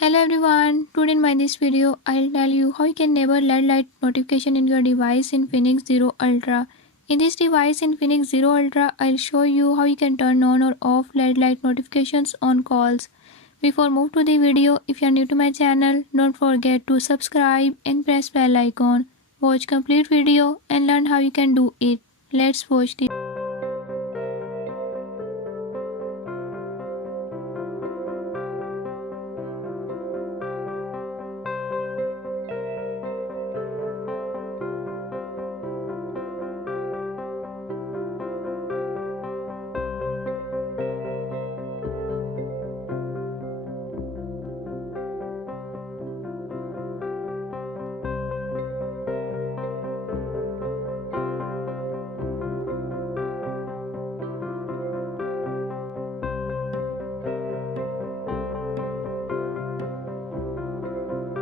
Hello everyone, today in this video I'll tell you how you can enable LED light notification in your device in Infinix Zero Ultra. In this device in Infinix Zero Ultra, I'll show you how you can turn on or off LED light notifications on calls. Before move to the video, if you are new to my channel, don't forget to subscribe and press bell icon. Watch complete video and learn how you can do it. Let's watch the